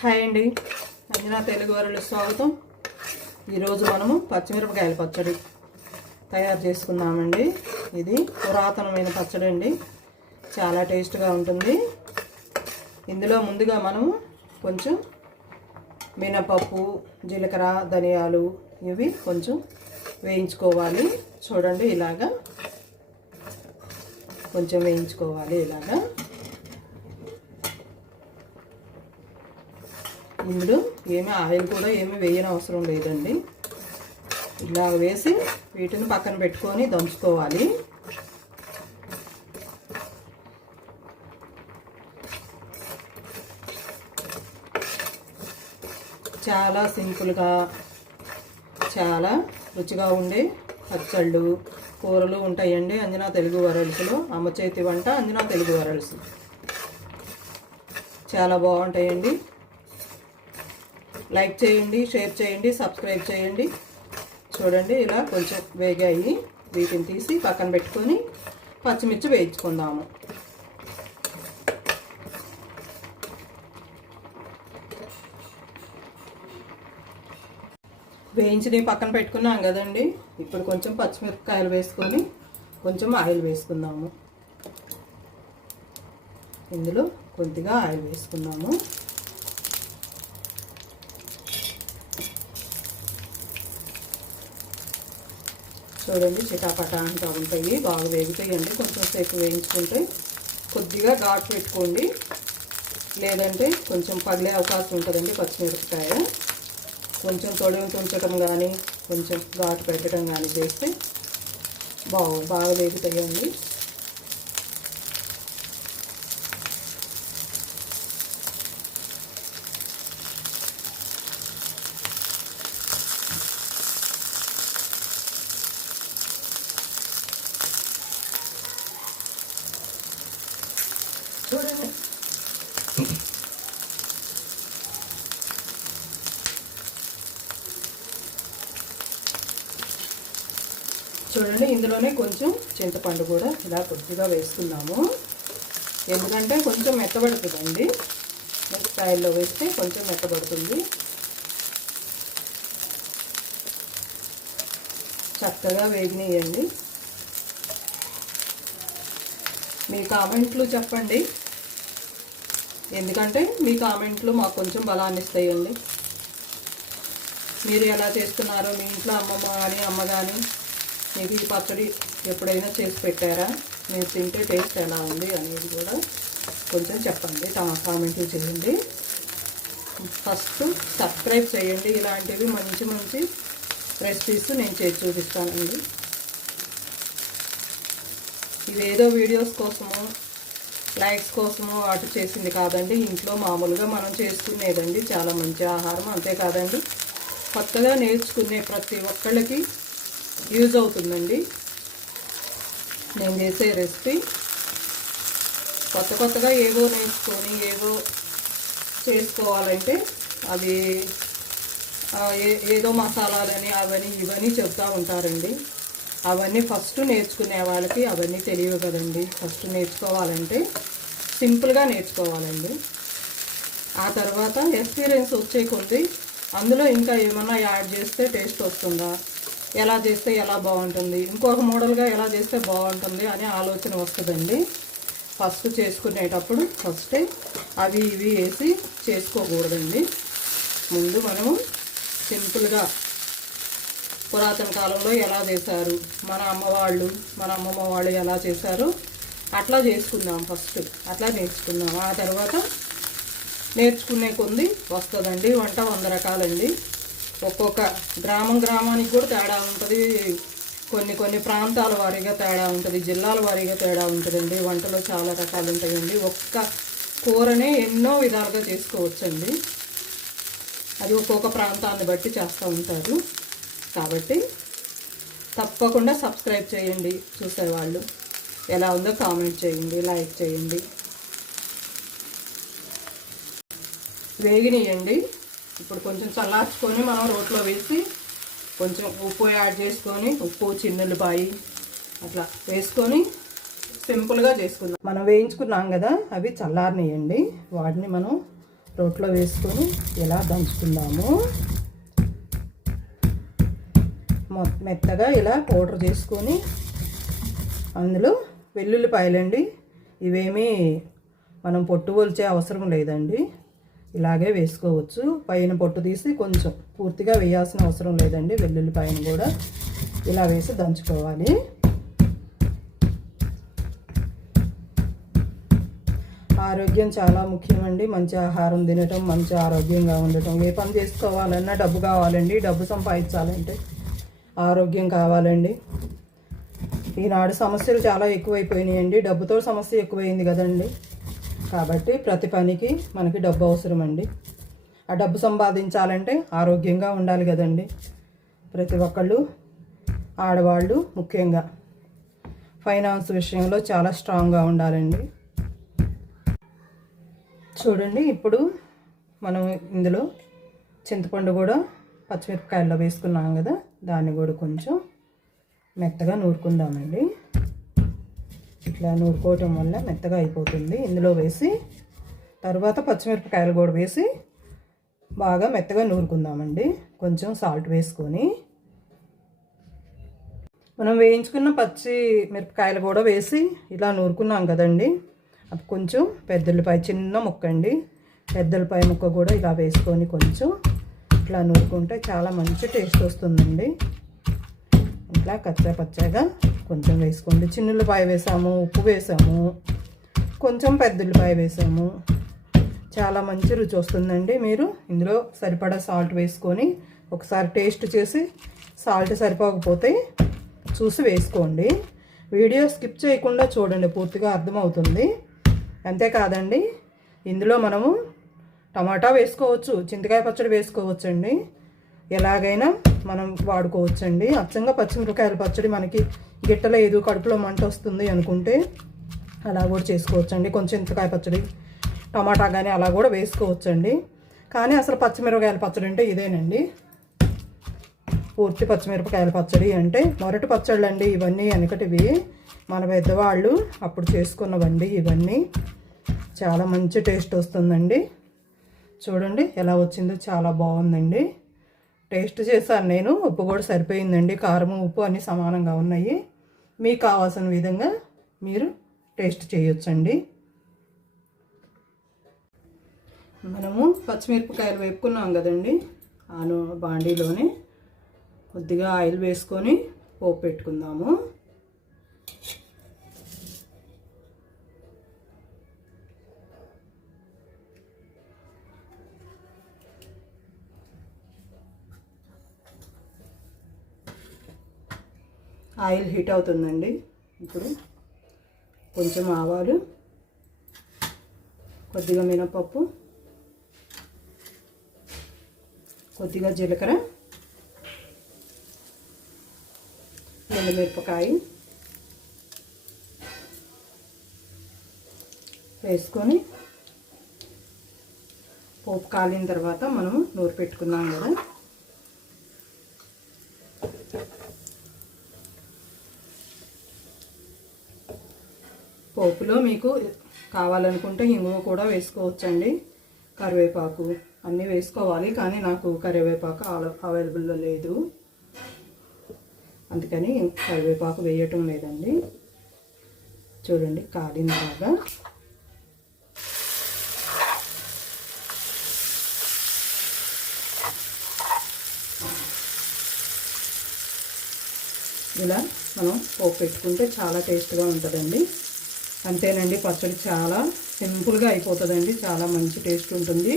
Hi అండి, అంజనా తెలుగు వారిలో స్వాగతం. ఈరోజు మనము పచ్చిమిరపకాయల పచ్చడి తయారు చేసుకుందామండి. ఇది పురాతనమైన పచ్చడి అండి, చాలా టేస్ట్గా ఉంటుంది. ఇందులో ముందుగా మనము కొంచెం మినపప్పు, జీలకర్ర, ధనియాలు ఇవి కొంచెం వేయించుకోవాలి. చూడండి, ఇలాగా కొంచెం వేయించుకోవాలి. ఇలాగా ఇందులో ఆయిల్ కూడా వేయని అవసరం లేదండి. ఇలా వేసి వీటిని పక్కన పెట్టుకొని దంచుకోవాలి. చాలా సింపుల్గా చాలా రుచిగా ఉండే పచ్చళ్ళు, కూరలు ఉంటాయండి అంజనా తెలుగు వరల్స్లో. అమ్మ చేతి వంట అంజనా తెలుగు వరల్స్ చాలా బాగుంటాయండి. లైక్ చేయండి, షేర్ చేయండి, సబ్స్క్రైబ్ చేయండి. చూడండి, ఇలా కొంచెం వేగాయి. వీటిని తీసి పక్కన పెట్టుకొని పచ్చిమిర్చి వేయించుకుందాము. వేయించి పక్కన పెట్టుకున్నాం కదండి. ఇప్పుడు కొంచెం పచ్చిమిరపకాయలు వేసుకొని కొంచెం ఆయిల్ వేసుకుందాము. ఇందులో కొద్దిగా ఆయిల్ వేసుకుందాము. చూడండి, చిటాపటా అంటూ ఉంటాయి, బాగా వేగుతాయండి. కొంచెం సేపు వేయించుకుంటే కొద్దిగా ఘాటు పెట్టుకోండి, లేదంటే కొంచెం పగిలే అవకాశం ఉంటుందండి. పచ్చిమిరపకాయ కొంచెం తొడిమి తుంచడం కానీ కొంచెం ఘాటు పెట్టడం కానీ చేస్తే బాగా వేగుతాయండి. చూడండి, చూడండి, ఇందులోనే కొంచెం చింతపండు కూడా ఇలా కొద్దిగా వేసుకున్నాము. ఎందుకంటే కొంచెం మెత్తబడుతుందండి, మిరపకాయల్లో వేస్తే కొంచెం మెత్తబడుతుంది. చక్కగా వేగినాయండి. మీ కామెంట్లు చెప్పండి, ఎందుకంటే మీ కామెంట్లు మాకు కొంచెం బలాన్ని ఇస్తాయండి. మీరు ఎలా చేస్తున్నారో, మీ ఇంట్లో అమ్మమ్మ కానీ అమ్మ కానీ మీకు ఈ పచ్చడి ఎప్పుడైనా చేసి పెట్టారా, మీరు తింటే టేస్ట్ ఎలా ఉంది అనేది కూడా కొంచెం చెప్పండి, కామెంట్లు చేయండి. ఫస్ట్ సబ్స్క్రైబ్ చేయండి. ఇలాంటివి మంచి మంచి రెసిపీస్ నేను చేసి చూపిస్తానండి. ఇవేదో వీడియోస్ కోసము, లైక్స్ కోసము వాటి చేసింది కాదండి. ఇంట్లో మామూలుగా మనం చేసుకునేదండి. చాలా మంచి ఆహారం, అంతేకాదండి కొత్తగా నేర్చుకునే ప్రతి ఒక్కళ్ళకి యూజ్ అవుతుందండి నేను చేసే రెసిపీ. కొత్తగా ఏవో నేర్చుకొని ఏవో చేసుకోవాలంటే అవి ఏదో మసాలాలని అవన్నీ ఇవన్నీ చెప్తూ ఉంటారండి. అవన్నీ ఫస్ట్ నేర్చుకునే వాళ్ళకి అవన్నీ తెలియవు కదండి. ఫస్ట్ నేర్చుకోవాలంటే సింపుల్గా నేర్చుకోవాలండి. ఆ తర్వాత ఎక్స్పీరియన్స్ వచ్చే కొద్ది అందులో ఇంకా ఏమన్నా యాడ్ చేస్తే టేస్ట్ వస్తుందా, ఎలా చేస్తే ఎలా బాగుంటుంది, ఇంకొక మోడల్గా ఎలా చేస్తే బాగుంటుంది అనే ఆలోచన వస్తుందండి. ఫస్ట్ చేసుకునేటప్పుడు ఫస్టే అవి ఇవి వేసి చేసుకోకూడదండి. ముందు మనము సింపుల్గా పురాతన కాలంలో ఎలా చేశారు, మన అమ్మవాళ్ళు మన అమ్మమ్మ వాళ్ళు ఎలా చేశారు అట్లా చేసుకుందాం. ఫస్ట్ అట్లా నేర్చుకుందాం. ఆ తర్వాత నేర్చుకునే కొద్ది వస్తుందండి. వంట 100 రకాలండి. ఒక్కొక్క గ్రామానికి కూడా తేడా ఉంటుంది. కొన్ని ప్రాంతాల వారీగా తేడా ఉంటుంది, జిల్లాల వారీగా తేడా ఉంటుందండి. వంటలో చాలా రకాలు ఉంటాయండి. ఒక్క కూరనే ఎన్నో విధాలుగా చేసుకోవచ్చండి. అది ఒక్కొక్క ప్రాంతాన్ని బట్టి చేస్తూ ఉంటారు. కాబట్టి తప్పకుండా సబ్స్క్రైబ్ చేయండి. చూసేవాళ్ళు ఎలా ఉందో కామెంట్ చేయండి, లైక్ చేయండి. వేగినాయండి. ఇప్పుడు కొంచెం చల్లార్చుకొని మనం రోట్లో వేసి కొంచెం ఉప్పు యాడ్ చేసుకొని, ఉప్పు, చిన్నులపాయి అట్లా వేసుకొని సింపుల్గా చేసుకుందాం. మనం వేయించుకున్నాం కదా, అవి చల్లారనియండి. వాటిని మనం రోట్లో వేసుకొని ఇలా దంచుకుందాము. మెత్తగా ఇలా పౌడర్ చేసుకొని అందులో వెల్లుల్లిపాయలండి. ఇవేమీ మనం పొట్టు ఒలిచే అవసరం లేదండి, ఇలాగే వేసుకోవచ్చు. పైన పొట్టు తీసి కొంచెం పూర్తిగా వేయాల్సిన అవసరం లేదండి. వెల్లుల్లిపాయను కూడా ఇలా వేసి దంచుకోవాలి. ఆరోగ్యం చాలా ముఖ్యమండి. మంచి ఆహారం తినటం, మంచి ఆరోగ్యంగా ఉండటం. ఏ పని చేసుకోవాలన్నా డబ్బు కావాలండి. డబ్బు సంపాదించాలంటే ఆరోగ్యం కావాలండి. ఈనాడు సమస్యలు చాలా ఎక్కువైపోయినాయండి. డబ్బుతో సమస్య ఎక్కువైంది కదండి. కాబట్టి ప్రతి పనికి మనకి డబ్బు అవసరం అండి. ఆ డబ్బు సంపాదించాలంటే ఆరోగ్యంగా ఉండాలి కదండి. ప్రతి ఒక్కళ్ళు, ఆడవాళ్ళు ముఖ్యంగా ఫైనాన్స్ విషయంలో చాలా స్ట్రాంగ్గా ఉండాలండి. చూడండి, ఇప్పుడు మనం ఇందులో చింతపండు కూడా పచ్చిమిరపకాయల్లో వేసుకున్నాం కదా, దాన్ని కూడా కొంచెం మెత్తగా నూరుకుందామండి. ఇట్లా నూరుకోవటం వల్ల మెత్తగా అయిపోతుంది. ఇందులో వేసి తర్వాత పచ్చిమిరపకాయలు కూడా వేసి బాగా మెత్తగా నూరుకుందామండి. కొంచెం సాల్ట్ వేసుకొని మనం వేయించుకున్న పచ్చి మిరపకాయలు కూడా వేసి ఇలా నూరుకున్నాం కదండి. అది కొంచెం పెద్దల్లిపాయ చిన్న ముక్క అండి, పెద్దల్లిపాయ ముక్క కూడా ఇలా వేసుకొని కొంచెం ఇట్లా నూరుకుంటే చాలా మంచి టేస్ట్ వస్తుందండి. ఇట్లా కచ్చా పచ్చాగా కొంచెం వేసుకోండి. చిన్నుల్లిపాయ వేసాము, ఉప్పు వేసాము, కొంచెం పెద్దల్లిపాయ వేసాము, చాలా మంచి రుచి వస్తుందండి. మీరు ఇందులో సరిపడా సాల్ట్ వేసుకొని ఒకసారి టేస్ట్ చేసి సాల్ట్ సరిపోకపోతే చూసి వేసుకోండి. వీడియో స్కిప్ చేయకుండా చూడండి, పూర్తిగా అర్థమవుతుంది. అంతేకాదండి, ఇందులో మనము టమాటా వేసుకోవచ్చు, చింతకాయ పచ్చడి వేసుకోవచ్చండి. ఎలాగైనా మనం వాడుకోవచ్చండి. అచ్చంగా పచ్చిమిరపకాయల పచ్చడి మనకి గిట్టలేదు, కడుపులో మంట వస్తుంది అనుకుంటే అలా కూడా చేసుకోవచ్చండి. కొంచెం చింతకాయ పచ్చడి, టమాటా కానీ అలా కూడా వేసుకోవచ్చండి. కానీ అసలు పచ్చిమిరపకాయల పచ్చడి అంటే ఇదేనండి. పూర్తి పచ్చిమిరపకాయల పచ్చడి అంటే మొరటి పచ్చళ్ళు అండి ఇవన్నీ. వెనకటివి మన పెద్దవాళ్ళు అప్పుడు చేసుకున్నవండి ఇవన్నీ. చాలా మంచి టేస్ట్ వస్తుందండి. చూడండి ఎలా వచ్చిందో, చాలా బాగుందండి. టేస్ట్ చేశాను నేను, ఉప్పు కూడా సరిపోయిందండి. కారం, ఉప్పు అన్నీ సమానంగా ఉన్నాయి. మీకు కావాల్సిన విధంగా మీరు టేస్ట్ చేయొచ్చండి. మనము పచ్చిమిరపకాయలు వేపుకున్నాం కదండి, ఆ బాండీలోనే కొద్దిగా ఆయిల్ వేసుకొని పోపు పెట్టుకుందాము. ఆయిల్ హీట్ అవుతుందండి. ఇప్పుడు కొంచెం ఆవాలు, కొద్దిగా మినపప్పు, కొద్దిగా జీలకర్ర, ఎండుమిరపకాయ వేసుకొని పోపు కాలిన తర్వాత మనం నూరు పెట్టుకున్నాం కదా, పోపులో మీకు కావాలనుకుంటే ఇంగువ కూడా వేసుకోవచ్చండి. కరివేపాకు అన్నీ వేసుకోవాలి, కానీ నాకు కరివేపాకు అవైలబుల్లో లేదు, అందుకని కరివేపాకు వేయటం లేదండి. చూడండి కాలిన బాగా. ఇలా మనం పోపు పెట్టుకుంటే చాలా టేస్ట్గా ఉంటుందండి. అంతేనండి, పచ్చడి చాలా సింపుల్గా అయిపోతుందండి. చాలా మంచి టేస్ట్ ఉంటుంది.